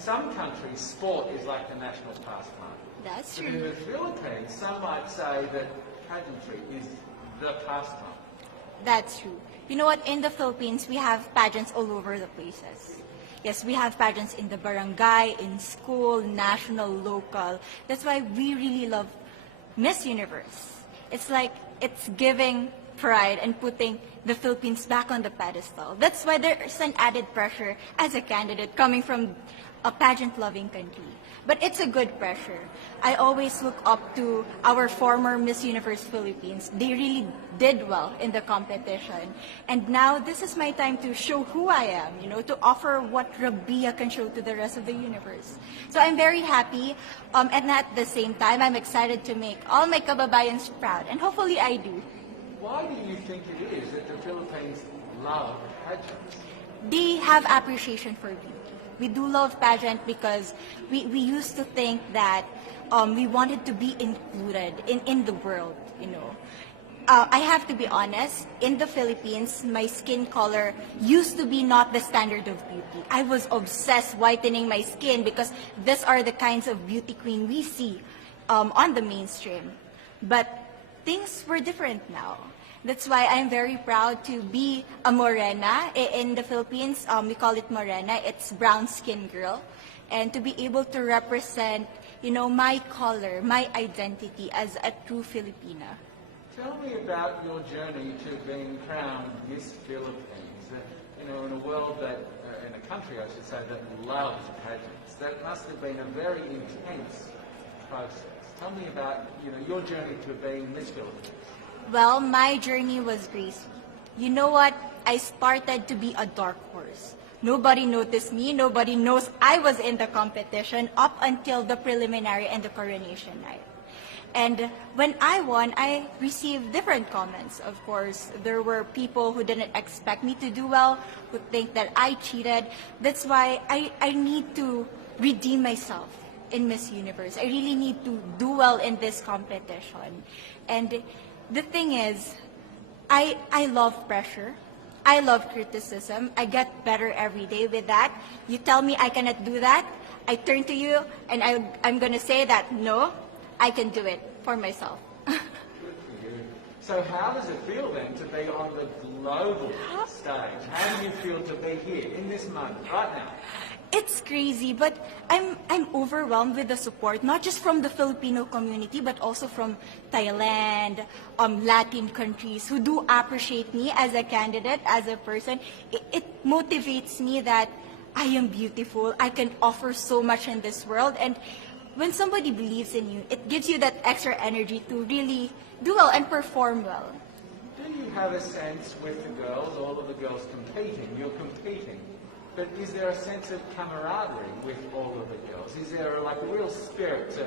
some countries, sport is like the national pastime. That's But in true. the Philippines, some might say that pageantry is the pastime. That's true. You know what? In the Philippines, we have pageants all over the places. Yes, we have pageants in the barangay, in school, national, local. That's why we really love Miss Universe. It's like it's giving pride and putting the Philippines back on the pedestal. That's why there's an added pressure as a candidate coming from a pageant-loving country. But it's a good pressure. I always look up to our former Miss Universe Philippines. They really did well in the competition. And now this is my time to show who I am, to offer what Rabiya can show to the rest of the universe. So I'm very happy, and at the same time, I'm excited to make all my kababayans proud, and hopefully I do. Why do you think it is that the Philippines love pageants? They have appreciation for beauty. We do love pageant because we used to think that we wanted to be included in the world. I have to be honest, in the Philippines, my skin color used to be not the standard of beauty. I was obsessed whitening my skin because these are the kinds of beauty queen we see on the mainstream. But things were different now. That's why I'm very proud to be a morena. In the Philippines, we call it morena. It's brown skin girl. And to be able to represent, my color, my identity as a true Filipina. Tell me about your journey to being crowned Miss Philippines. In a world that, in a country I should say, that loves pageants. That must have been a very intense process. Tell me about, your journey to being Miss Philippines. Well, my journey was crazy. You know what? I started to be a dark horse. Nobody noticed me. Nobody knows I was in the competition up until the preliminary and the coronation night. And when I won, I received different comments. Of course, there were people who didn't expect me to do well, who think that I cheated. That's why I need to redeem myself in Miss Universe. I really need to do well in this competition. And the thing is, I love pressure. I love criticism. I get better every day with that. You tell me I cannot do that, I turn to you and I'm going to say that, no, I can do it for myself. Good for you. So how does it feel then to be on the global stage? How do you feel to be here in this moment, right now? It's crazy, but I'm overwhelmed with the support, not just from the Filipino community, but also from Thailand, Latin countries who do appreciate me as a candidate, as a person. It motivates me that I am beautiful, I can offer so much in this world, and when somebody believes in you, it gives you that extra energy to really do well and perform well. Do you have a sense with the girls, all of the girls competing, you're competing, but is there a sense of camaraderie with all of the girls? Is there a real spirit to,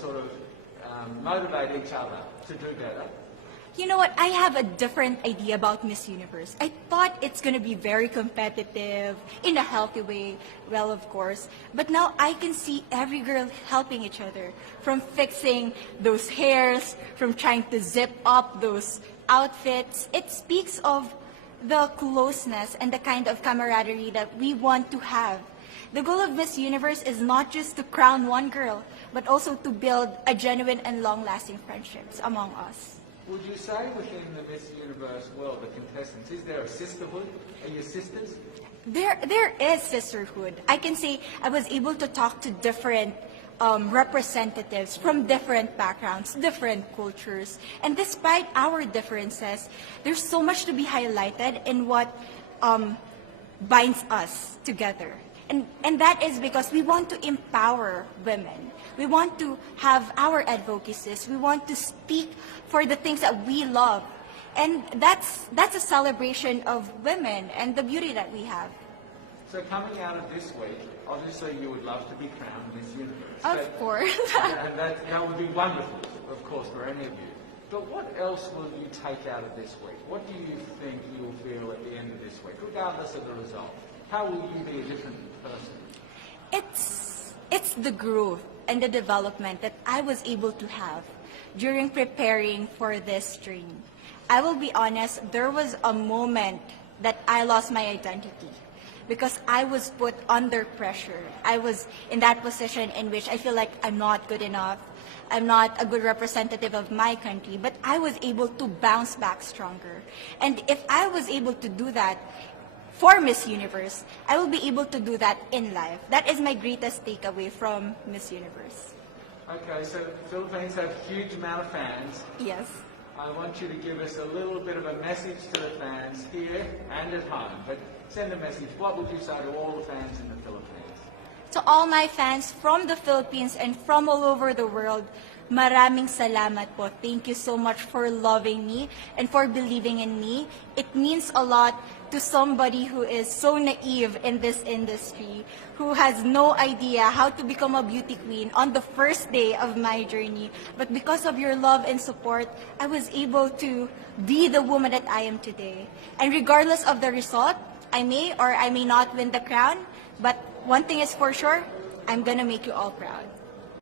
sort of motivate each other to do better? You know what? I have a different idea about Miss Universe. I thought it's going to be very competitive, in a healthy way, well, of course. But now I can see every girl helping each other, from fixing those hairs, from trying to zip up those outfits. It speaks of the closeness and the kind of camaraderie that we want to have. The goal of Miss Universe is not just to crown one girl, but also to build a genuine and long-lasting friendships among us. Would you say within the Miss Universe world, the contestants, is there a sisterhood? Are you sisters? There is sisterhood. I can say I was able to talk to different representatives from different backgrounds, different cultures. And despite our differences, there's so much to be highlighted in what binds us together. And that is because we want to empower women. We want to have our advocacies. We want to speak for the things that we love. And that's a celebration of women and the beauty that we have. So coming out of this week, obviously you would love to be crowned Miss Universe. Of course. And that would be wonderful, of course, for any of you. But what else will you take out of this week? What do you think you'll feel at the end of this week, regardless of the result? How will you be a different person? It's the growth and the development that I was able to have during preparing for this dream. I will be honest, there was a moment that I lost my identity. because I was put under pressure. I was in that position in which I feel like I'm not good enough. I'm not a good representative of my country, but I was able to bounce back stronger. And if I was able to do that for Miss Universe, I will be able to do that in life. That is my greatest takeaway from Miss Universe. Okay, so the Philippines have a huge amount of fans. Yes. I want you to give us a little bit of a message to the fans here and at home. But send a message. What would you say to all the fans in the Philippines? To all my fans from the Philippines and from all over the world, maraming salamat po. Thank you so much for loving me and for believing in me. It means a lot to somebody who is so naive in this industry, who has no idea how to become a beauty queen on the first day of my journey. But because of your love and support, I was able to be the woman that I am today. And regardless of the result, I may or I may not win the crown, but one thing is for sure, I'm gonna make you all proud.